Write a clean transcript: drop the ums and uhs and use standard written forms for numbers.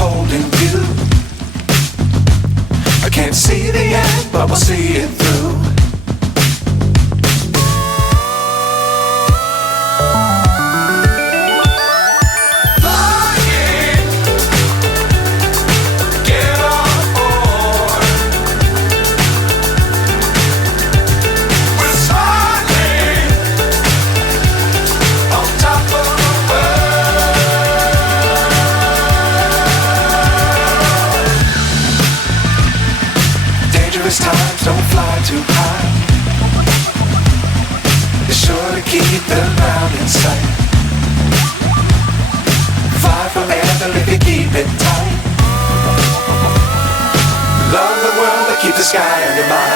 holding you. I can't see the end, but we'll see it through. Times don't fly too high. Be sure to keep the ground in sight. Fly forever if you keep it tight. Love the world but keep the sky on your mind.